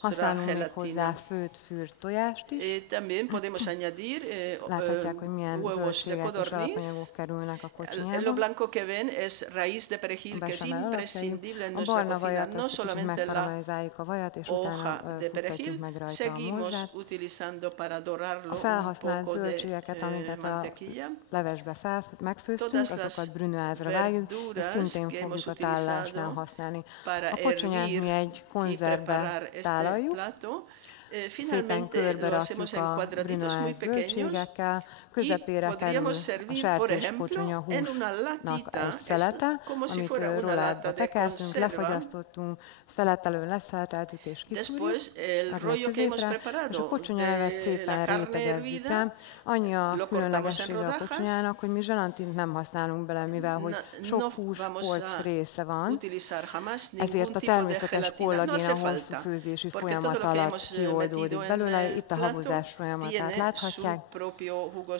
Használunk még hozzá főtt fűrt tojást is. También podemos añadir Láthatják, hogy milyen huevos de zöldségek és codorniz. alapanyagok kerülnek a Lo kocsinyába. blanco que ven es raíz de perejil, que es imprescindible en A nuestra barna cocina, vajat, no azt kicsit solamente la megkaramelizáljuk a vajat, és utána hoja de perejil, futtatjuk meg rajta a seguimos morzsát. utilizando para dorarlo A un felhasznált poco de zöldségeket, amiket a mantequilla. levesbe megfőztünk, Todas azokat las brünőázra vágjuk, és verduras szintén que fogjuk hemos a tálalásnál utilizado használni. para A kocsonyát mi hervir egy y konzervbe preparar este tálaljuk, plato. szépen Finalmente körbe lo hacemos rakjuk en a cuadraditos muy brünőált pequeños zöldségekkel, y közepére kerül podríamos a servir, por sertéskocsonya ejemplo, en una húsnak latita, egy szelete, como si amit fuera una lata rólátba de tekertünk, conserva. lefagyasztottunk, szeletelőn leszeleteltük és kiszúrjuk. Después el rollo que hemos És a preparado kocsonyalevet de la szépen carne rétegezzük hervida, rá. Annyi a lo cortamos en különlegessége a rodajas. kocsonyának, hogy mi zselantint nem használunk bele, mivel hogy sok hús, porc része van. utilizar jamás ningún Ezért a tipo de természetes gelatina. No kollagén hace a hosszú falta, főzési porque folyamat todo lo que alatt hemos kioldódik metido belőle, en itt a plato habozás folyamatát tiene su láthatják. propio jugo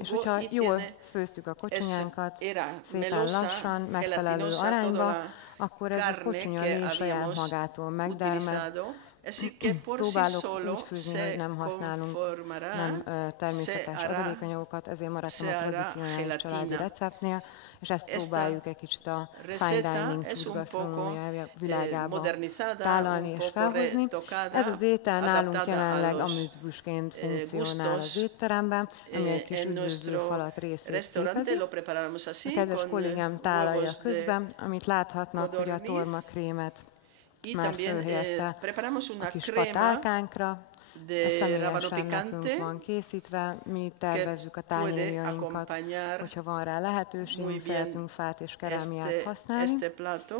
És hogyha y jól tiene főztük a kocsonyánkat, era szépen melosa, lassan, megfelelő gelatinosa, arányba, toda la akkor ez a carne kocsonya que lé saját habíamos magától megdermed. utilizado. Así que por sí Próbálok solo úgy főzni, se hogy nem használunk conformará, nem se természetes hará, adalékanyagokat, ezért maradtam se a hará tradicionális családi gelatina. receptnél, és ezt Esta próbáljuk egy kicsit a fine receta dining es un poco gasztronómia világába modernizada, tálalni un és poco felhozni. retocada, Ez az étel nálunk adaptada jelenleg a los amüzbusként funkcionál az gustos. étteremben, ami egy kis En üdvözlő nuestro falat részét restaurante képezi. lo preparamos A así, kedves con kollégám tálalja huevos de közben, amit láthatnak, hogy a codorniz. tormakrémet Y már también fölhelyezte preparamos a una kis crema fatálkánkra. de Ez rábano személyesen nekünk picante van készítve, mi que tervezzük a puede tányérjainkat, acompañar hogyha van rá muy lehetőségünk, bien szeretünk fát és kerámiát használni. este plato.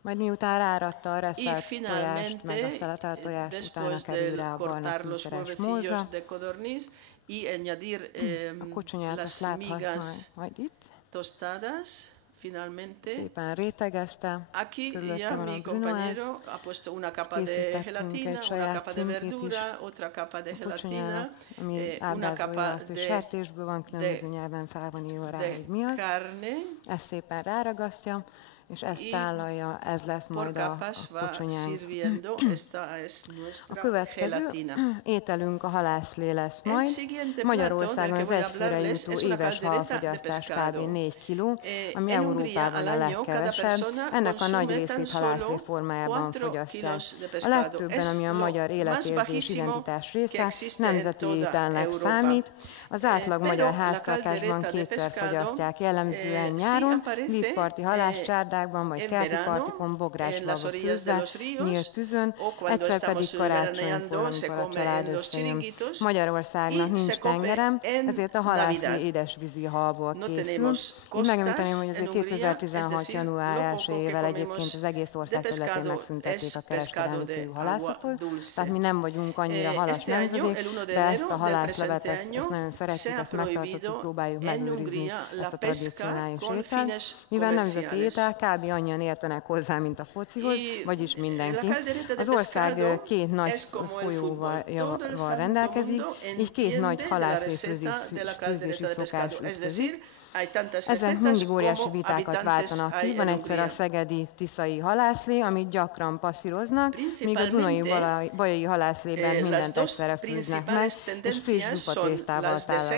Majd miután ráratta a Y reszelt tojást, finalmente, meg a szeletelt tojást, utána después kerül de rá a barna cortar los fűszeres morzsa. huevecillos de codorniz y añadir A kocsonyát azt las láthatja migas majd itt. tostadas, finalmente. Szépen rétegezte, Aquí körülötte ya van a mi brunóáz. compañero ha puesto una capa de Készítettünk gelatina, egy una saját capa de címkét is verdura, otra capa de a gelatina, kocsonyának, ami una ábrázolja capa azt, hogy de, sertésből van, különböző nyelven fel van írva rá, de hogy mi az. carne. Ezt szépen ráragasztja, és ezt tálalja, ez lesz Por majd a capas va kocsonyánk. sirviendo, esta es A nuestra következő gelatina. ételünk a halászlé lesz El majd. siguiente Magyarországon plato az del que egyfőre voy a hablarles jutó es una éves caldereta de halfogyasztás kb. pescado. 4 kg, ami En Hungría Európában al a año cada legkevesebb. persona Ennek a nagy consume tan részét halászlé solo formájában 4 fogyasztják. kilos de A pescado. legtöbben, Es ami a lo magyar más életérzés bajísimo identitás que része, existe en nemzeti toda ételnek Europa. számít. Az átlag Pero magyar la háztartásban caldereta de kétszer pescado, fogyasztják, jellemzően sí nyáron, aparece, vízparti halászcsárdákban vagy en kerti verano, partikon en bográsba las orillas de főzve, los ríos, nyílt tűzön, o cuando egyszer pedig estamos karácsonykor, veraneando, se amikor a come család en los összejön. chiringuitos, Magyarországnak y nincs se come tengerem, en ezért a Navidad. halászlé édesvízi halból No készül. tenemos Így costas megemlíteném, hogy en azért Hungría, es 2016. decir, január lo 1 poco que ével comemos egyébként az egész ország de területén pescado megszüntették a es kereskedelmi pescado de célú agua halászatot, dulce. tehát mi nem vagyunk annyira halas Este año, nemzedék, el 1 de de ezt enero a del halászlevet, presente ezt año, nagyon se szeretjük, ha ezt megtartottuk, prohibido próbáljuk en megőrizni Hungría ezt la a pesca tradicionális con ételt, fines mivel nemzeti comerciales. étel, kb. Annyian értenek hozzá, mint a focihoz, Y vagyis mindenki. la caldereta de Az ország pescado két nagy es como el folyóval fútbol. Todo el santo rendelkezik, mundo így két nagy entiende de la halászlé receta de la főzési caldereta de szokás pescado. Es ütközik. decir, hay tantas Ezek recetas mindig óriási como vitákat habitantes váltanak hay ki. Van en egyszer a Hungría. szegedi tiszai halászlé, amit gyakran passzíroznak, míg a dunai bajai halászlében Las mindent dos egyszerre főznek meg, principales és friss tendencias dupa son tésztával las de tálalják.